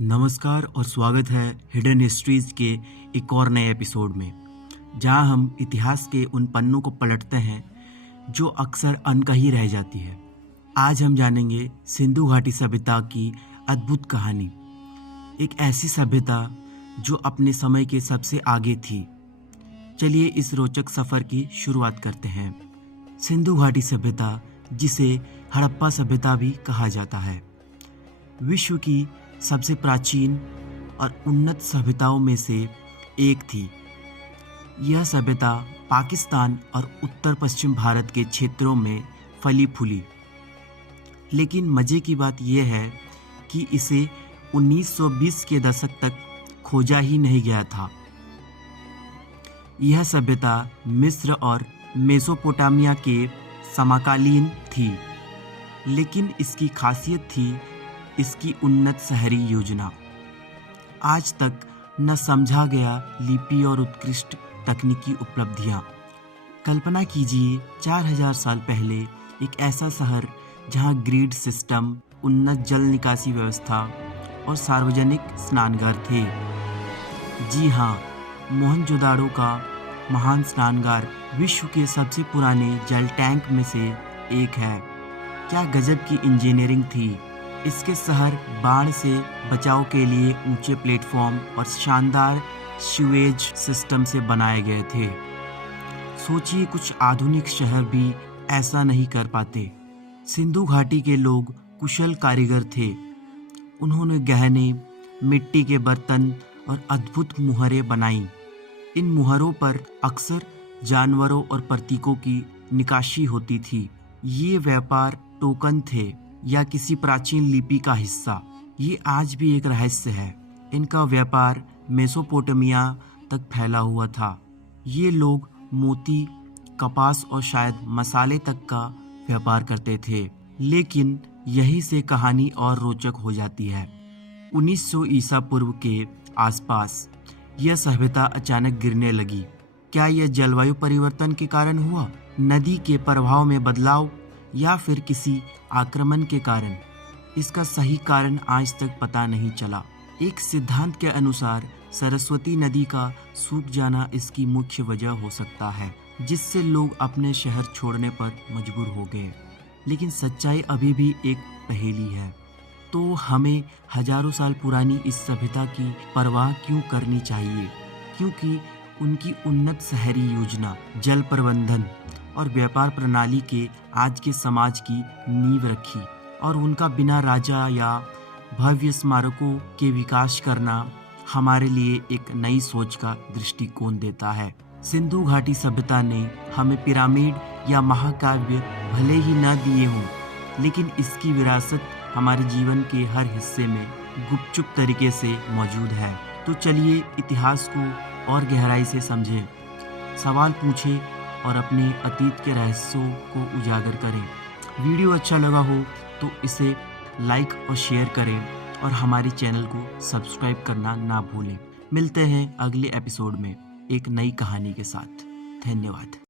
नमस्कार और स्वागत है हिडन हिस्ट्रीज के एक और नए एपिसोड में, जहां हम इतिहास के उन पन्नों को पलटते हैं जो अक्सर अनकही रह जाती है। आज हम जानेंगे सिंधु घाटी सभ्यता की अद्भुत कहानी, एक ऐसी सभ्यता जो अपने समय के सबसे आगे थी। चलिए इस रोचक सफ़र की शुरुआत करते हैं। सिंधु घाटी सभ्यता, जिसे हड़प्पा सभ्यता भी कहा जाता है, विश्व की सबसे प्राचीन और उन्नत सभ्यताओं में से एक थी। यह सभ्यता पाकिस्तान और उत्तर पश्चिम भारत के क्षेत्रों में फली फूली, लेकिन मज़े की बात यह है कि इसे 1920 के दशक तक खोजा ही नहीं गया था। यह सभ्यता मिस्र और मेसोपोटामिया के समकालीन थी, लेकिन इसकी खासियत थी इसकी उन्नत शहरी योजना। आज तक न समझा गया लिपि और उत्कृष्ट तकनीकी उपलब्धियां। कल्पना कीजिए 4000 साल पहले एक ऐसा शहर जहां ग्रिड सिस्टम, उन्नत जल निकासी व्यवस्था और सार्वजनिक स्नानघर थे। जी हाँ, मोहनजोदाड़ो का महान स्नानघर विश्व के सबसे पुराने जल टैंक में से एक है। क्या गजब की इंजीनियरिंग थी! इसके शहर बाढ़ से बचाव के लिए ऊंचे प्लेटफॉर्म और शानदार सीवेज सिस्टम से बनाए गए थे। सोचिए, कुछ आधुनिक शहर भी ऐसा नहीं कर पाते। सिंधु घाटी के लोग कुशल कारीगर थे। उन्होंने गहने, मिट्टी के बर्तन और अद्भुत मुहरें बनाई। इन मुहरों पर अक्सर जानवरों और प्रतीकों की निकाशी होती थी। ये व्यापार टोकन थे या किसी प्राचीन लिपि का हिस्सा, ये आज भी एक रहस्य है। इनका व्यापार मेसोपोटामिया तक फैला हुआ था। ये लोग मोती, कपास और शायद मसाले तक का व्यापार करते थे। लेकिन यहीं से कहानी और रोचक हो जाती है। 1900 ईसा पूर्व के आसपास यह सभ्यता अचानक गिरने लगी। क्या यह जलवायु परिवर्तन के कारण हुआ, नदी के प्रवाह में बदलाव, या फिर किसी आक्रमण के कारण? इसका सही कारण आज तक पता नहीं चला। एक सिद्धांत के अनुसार सरस्वती नदी का सूख जाना इसकी मुख्य वजह हो सकता है, जिससे लोग अपने शहर छोड़ने पर मजबूर हो गए। लेकिन सच्चाई अभी भी एक पहेली है। तो हमें हजारों साल पुरानी इस सभ्यता की परवाह क्यों करनी चाहिए? क्योंकि उनकी उन्नत शहरी योजना, जल प्रबंधन और व्यापार प्रणाली के आज के समाज की नींव रखी, और उनका बिना राजा या भव्य स्मारकों के विकास करना हमारे लिए एक नई सोच का दृष्टिकोण देता है। सिंधु घाटी सभ्यता ने हमें पिरामिड या महाकाव्य भले ही न दिए हों, लेकिन इसकी विरासत हमारे जीवन के हर हिस्से में गुपचुप तरीके से मौजूद है। तो चलिए इतिहास को और गहराई से समझें, सवाल पूछें और अपने अतीत के रहस्यों को उजागर करें। वीडियो अच्छा लगा हो तो इसे लाइक और शेयर करें, और हमारे चैनल को सब्सक्राइब करना ना भूलें। मिलते हैं अगले एपिसोड में एक नई कहानी के साथ। धन्यवाद।